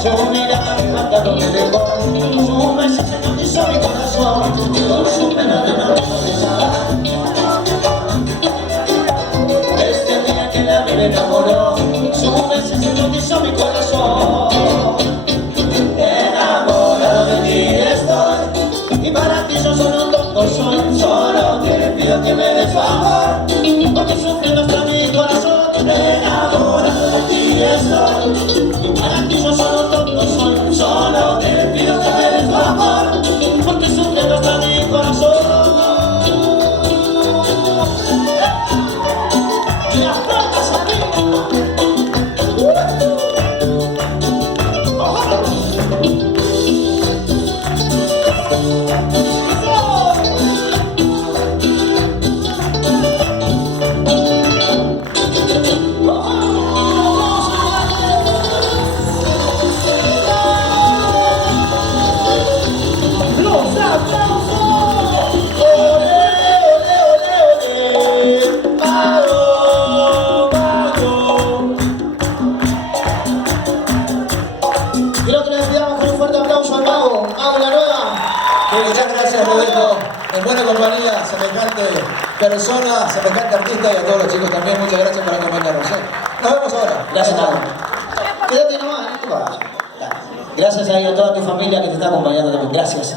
Su mirada me mata donde llegó, su beso se hipnotizó mi corazón, con su pena de naturaleza. Desde el día que la vi me enamoró, su beso se hipnotizó mi corazón. Enamorado de ti estoy, y para ti yo solo un tonto soy. Solo te pido que me des favor, porque sufriendo está mi corazón. Enamorado de ti estoy, y para ti yo solo un tonto soy. Solo te pido que me des favor, porque sufriendo está mi corazón. Las palmas arriba. Quiero que le despidamos con un fuerte aplauso al Mago, Mago La Nueva. Muchas gracias, Roberto. En buena compañía, semejante persona, semejante artista, y a todos los chicos también. Muchas gracias por acompañarnos. Nos vemos ahora. Gracias, Mago. Quédate nomás, no te vayas. Gracias a toda tu familia que te está acompañando también. Gracias.